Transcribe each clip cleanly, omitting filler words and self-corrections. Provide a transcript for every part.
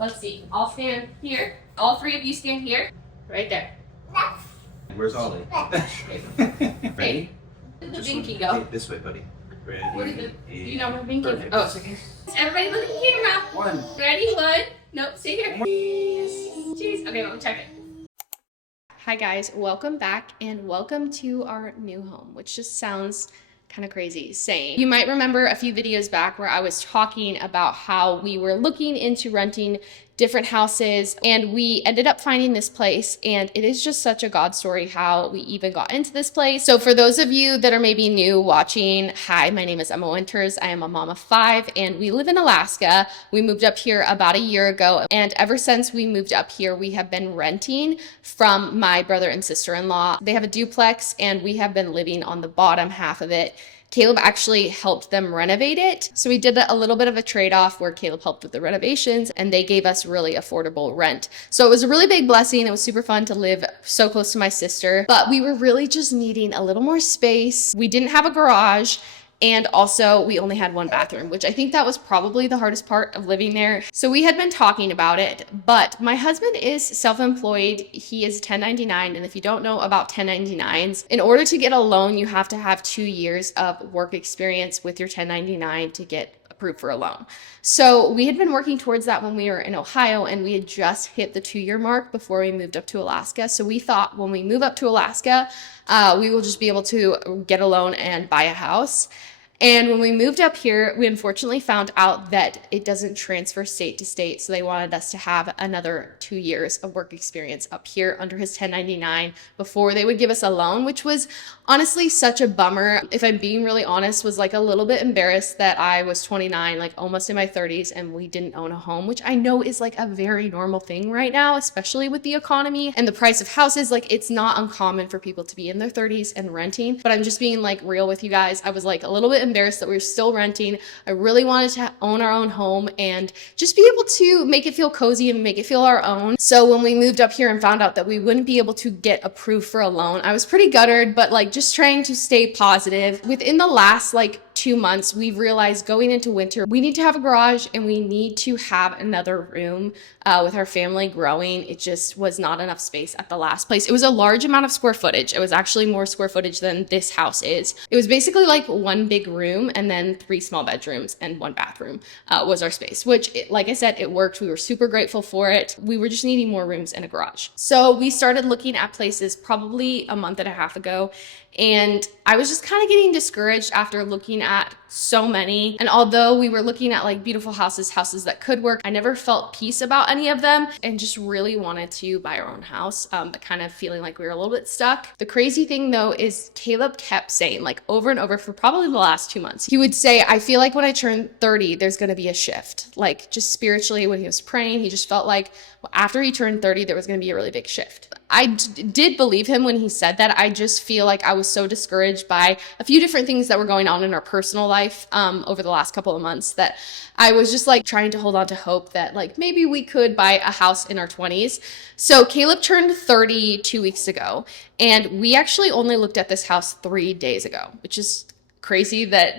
Let's see. I'll stand here. All three of you stand here. Right there. Where's Ollie? Ready? Where did the Just binky look- go? hey, this way, buddy. Ready? Where did the, do you know where binky? Perfect. Oh, it's okay. Everybody look at the camera. One. Ready? One. Nope, stay here. Cheese. Okay, let me check it. Hi guys, welcome back and welcome to our new home, which just sounds kind of crazy saying. You might remember a few videos back where I was talking about how we were looking into renting different houses and we ended up finding this place, and it is just such a God story how we even got into this place. So for those of you that are maybe new watching, hi, my name is Emma Winters. I am a mom of 5 and we live in Alaska. We moved up here about a year ago, and ever since we moved up here, we have been renting from my brother and sister-in-law. They have a duplex and we have been living on the bottom half of it. Caleb actually helped them renovate it. So we did a little bit of a trade-off where Caleb helped with the renovations and they gave us really affordable rent. So it was a really big blessing. It was super fun to live so close to my sister, but we were really just needing a little more space. We didn't have a garage. And also we only had one bathroom, which I think that was probably the hardest part of living there. So we had been talking about it, but my husband is self-employed. He is 1099. And if you don't know about 1099s, in order to get a loan, you have to have 2 years of work experience with your 1099 to get approved for a loan. So we had been working towards that when we were in Ohio, and we had just hit the 2-year mark before we moved up to Alaska. So we thought when we move up to Alaska, we will just be able to get a loan and buy a house. And when we moved up here, we unfortunately found out that it doesn't transfer state to state. So they wanted us to have another 2 years of work experience up here under his 1099 before they would give us a loan, which was honestly such a bummer. If I'm being really honest, was like a little bit embarrassed that I was 29, like almost in my 30s, and we didn't own a home, which I know is like a very normal thing right now, especially with the economy and the price of houses. Like it's not uncommon for people to be in their 30s and renting, but I'm just being like real with you guys. I was like a little bit embarrassed that we were still renting. I really wanted to own our own home and just be able to make it feel cozy and make it feel our own. So when we moved up here and found out that we wouldn't be able to get approved for a loan, I was pretty gutted, but like just trying to stay positive. Within the last like 2 months, we've realized going into winter, we need to have a garage and we need to have another room. With our family growing, it just was not enough space at the last place. It was a large amount of square footage. It was actually more square footage than this house is. It was basically like one big room and then 3 small bedrooms and 1 bathroom was our space, which like I said, it worked. We were super grateful for it. We were just needing more rooms and a garage. So we started looking at places probably a month and a half ago. And I was just kind of getting discouraged after looking at so many. And although we were looking at like beautiful houses that could work, I never felt peace about any of them and just really wanted to buy our own house, but kind of feeling like we were a little bit stuck. The crazy thing though is Caleb kept saying like over and over for probably the last 2 months, he would say, I feel like when I turn 30, there's going to be a shift. Like just spiritually when he was praying, he just felt like after he turned 30, there was going to be a really big shift. I did believe him when he said that. I just feel like I was so discouraged by a few different things that were going on in our personal life over the last couple of months that I was just like trying to hold on to hope that like maybe we could buy a house in our 20s. So Caleb turned 30 2 weeks ago, and we actually only looked at this house 3 days ago, which is crazy that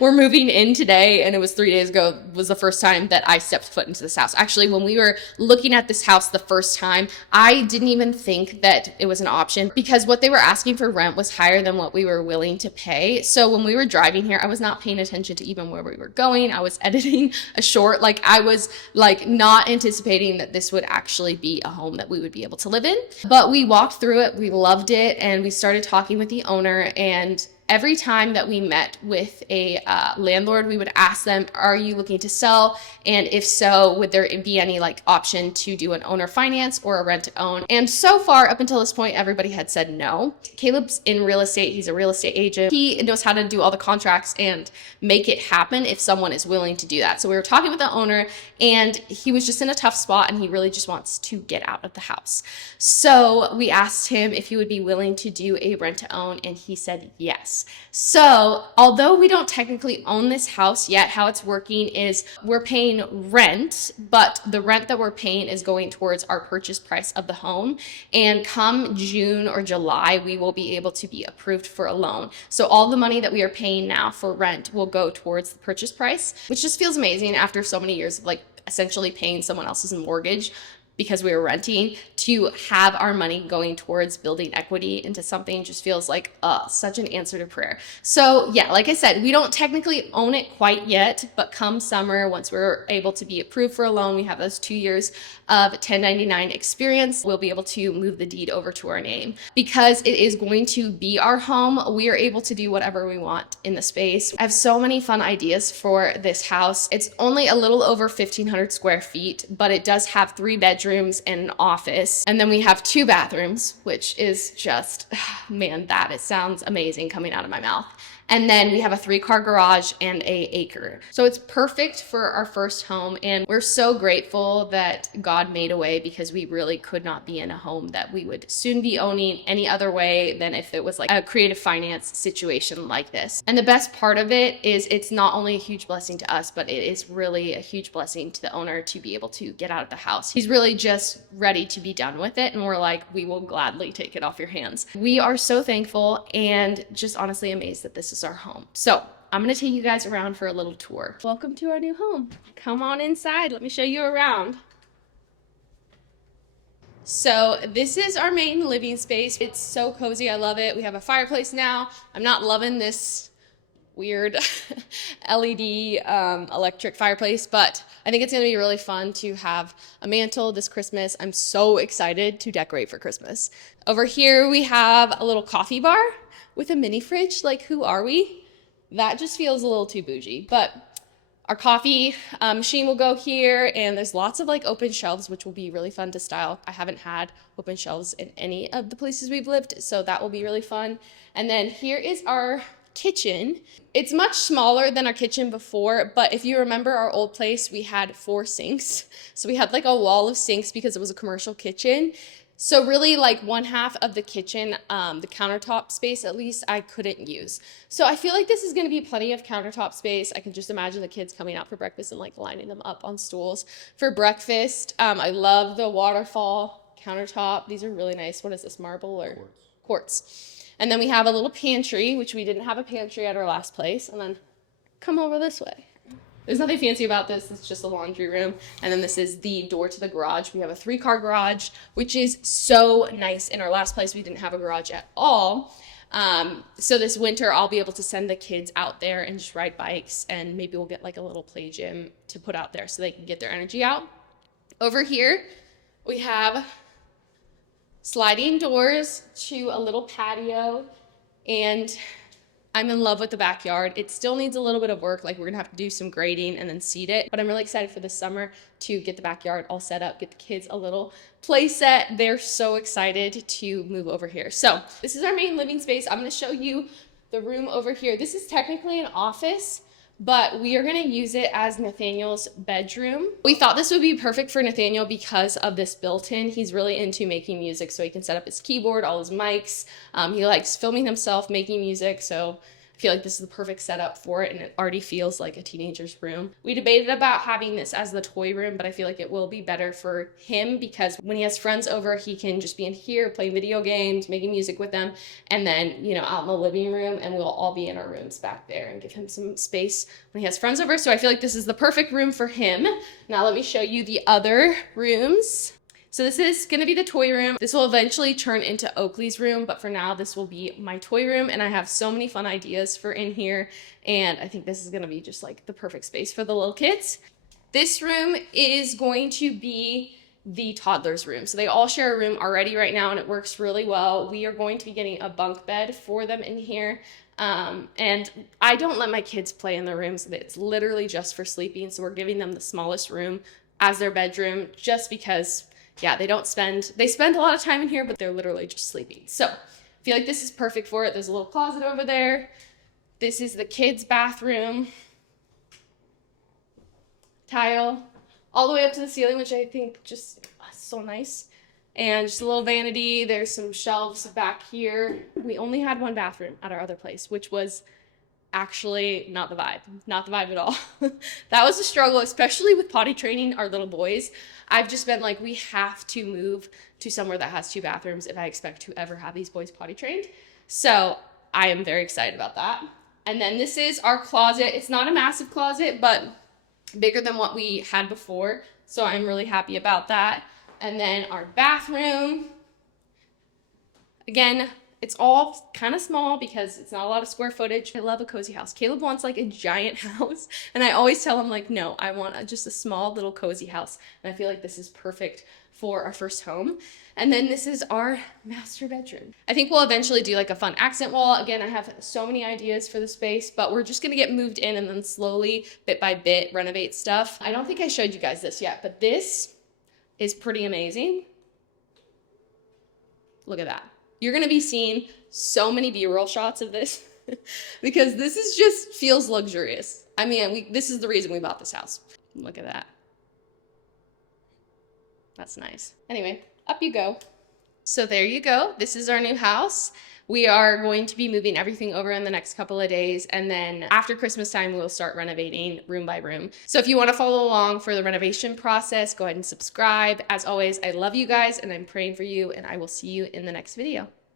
we're moving in today and it was 3 days ago was the first time that I stepped foot into this house. Actually, when we were looking at this house the first time, I didn't even think that it was an option because what they were asking for rent was higher than what we were willing to pay. So when we were driving here, I was not paying attention to even where we were going. I was editing a short, like I was like not anticipating that this would actually be a home that we would be able to live in. But we walked through it, we loved it, and we started talking with the owner. And every time that we met with a landlord, we would ask them, are you looking to sell? And if so, would there be any like option to do an owner finance or a rent to own? And so far up until this point, everybody had said no. Caleb's in real estate. He's a real estate agent. He knows how to do all the contracts and make it happen if someone is willing to do that. So we were talking with the owner and he was just in a tough spot and he really just wants to get out of the house. So we asked him if he would be willing to do a rent to own, and he said yes. So although we don't technically own this house yet, how it's working is we're paying rent, but the rent that we're paying is going towards our purchase price of the home. And come June or July, we will be able to be approved for a loan. So all the money that we are paying now for rent will go towards the purchase price, which just feels amazing after so many years of like essentially paying someone else's mortgage because we were renting, to have our money going towards building equity into something just feels like such an answer to prayer. So yeah, like I said, we don't technically own it quite yet, but come summer, once we're able to be approved for a loan, we have those 2 years of 1099 experience, we'll be able to move the deed over to our name. Because it is going to be our home, we are able to do whatever we want in the space. I have so many fun ideas for this house. It's only a little over 1,500 square feet, but it does have 3 bedrooms and an office. And then we have 2 bathrooms, which is just, man, it sounds amazing coming out of my mouth. And then we have a 3-car garage and a acre. So it's perfect for our first home. And we're so grateful that God made a way, because we really could not be in a home that we would soon be owning any other way than if it was like a creative finance situation like this. And the best part of it is it's not only a huge blessing to us, but it is really a huge blessing to the owner to be able to get out of the house. He's really just ready to be done with it. And we're like, we will gladly take it off your hands. We are so thankful and just honestly amazed that this is our home. So I'm gonna take you guys around for a little tour. Welcome to our new home. Come on inside, let me show you around. So this is our main living space. It's so cozy, I love it. We have a fireplace now. I'm not loving this weird LED electric fireplace, but I think it's gonna be really fun to have a mantle this Christmas. I'm so excited to decorate for Christmas. Over here we have a little coffee bar with a mini fridge. Like, who are we? That just feels a little too bougie. But our coffee machine will go here, and there's lots of like open shelves, which will be really fun to style. I haven't had open shelves in any of the places we've lived, so that will be really fun. And then here is our kitchen. It's much smaller than our kitchen before, but if you remember our old place, we had 4 sinks. So we had like a wall of sinks because it was a commercial kitchen. So really, like, 1/2 of the kitchen, the countertop space at least, I couldn't use. So I feel like this is gonna be plenty of countertop space. I can just imagine the kids coming out for breakfast and like lining them up on stools for breakfast. I love the waterfall countertop. These are really nice. What is this, marble or quartz? And then we have a little pantry, which we didn't have a pantry at our last place. And then come over this way. There's nothing fancy about this. It's just a laundry room. And then this is the door to the garage. We have a 3-car garage, which is so nice. In our last place, we didn't have a garage at all. So this winter, I'll be able to send the kids out there and just ride bikes. And maybe we'll get like a little play gym to put out there so they can get their energy out. Over here, we have sliding doors to a little patio, and I'm in love with the backyard. It still needs a little bit of work. Like, we're gonna have to do some grading and then seed it. But I'm really excited for this summer to get the backyard all set up, get the kids a little play set. They're so excited to move over here. So this is our main living space. I'm gonna show you the room over here. This is technically an office, but we are gonna use it as Nathaniel's bedroom. We thought this would be perfect for Nathaniel because of this built-in. He's really into making music, so he can set up his keyboard, all his mics. He likes filming himself, making music, so I feel like this is the perfect setup for it, and it already feels like a teenager's room. We debated about having this as the toy room, but I feel like it will be better for him because when he has friends over, he can just be in here playing video games, making music with them, and then, you know, out in the living room, and we'll all be in our rooms back there and give him some space when he has friends over. So I feel like this is the perfect room for him. Now let me show you the other rooms. So this is gonna be the toy room. This will eventually turn into Oakley's room, but for now, this will be my toy room, and I have so many fun ideas for in here, and I think this is gonna be just like the perfect space for the little kids. This room is going to be the toddler's room. So they all share a room already right now, and it works really well. We are going to be getting a bunk bed for them in here. And I don't let my kids play in their rooms. It's literally just for sleeping, so we're giving them the smallest room as their bedroom just because, yeah, they spend a lot of time in here, but they're literally just sleeping. So I feel like this is perfect for it. There's a little closet over there. This is the kids' bathroom. Tile all the way up to the ceiling, which I think just is so nice. And just a little vanity. There's some shelves back here. We only had 1 bathroom at our other place, which was actually not the vibe at all. That was a struggle, especially with potty training our little boys. I've just been like, we have to move to somewhere that has 2 bathrooms if I expect to ever have these boys potty trained. So I am very excited about that. And then this is our closet. It's not a massive closet, but bigger than what we had before. So I'm really happy about that. And then our bathroom, again, it's all kind of small because it's not a lot of square footage. I love a cozy house. Caleb wants like a giant house. And I always tell him like, no, I want just a small little cozy house. And I feel like this is perfect for our first home. And then this is our master bedroom. I think we'll eventually do like a fun accent wall. Again, I have so many ideas for the space, but we're just gonna get moved in and then slowly, bit by bit, renovate stuff. I don't think I showed you guys this yet, but this is pretty amazing. Look at that. You're gonna be seeing so many B-roll shots of this because this is just feels luxurious. I mean, this is the reason we bought this house. Look at that. That's nice. Anyway, up you go. So there you go. This is our new house. We are going to be moving everything over in the next couple of days. And then after Christmas time, we'll start renovating room by room. So if you want to follow along for the renovation process, go ahead and subscribe. As always, I love you guys and I'm praying for you, and I will see you in the next video.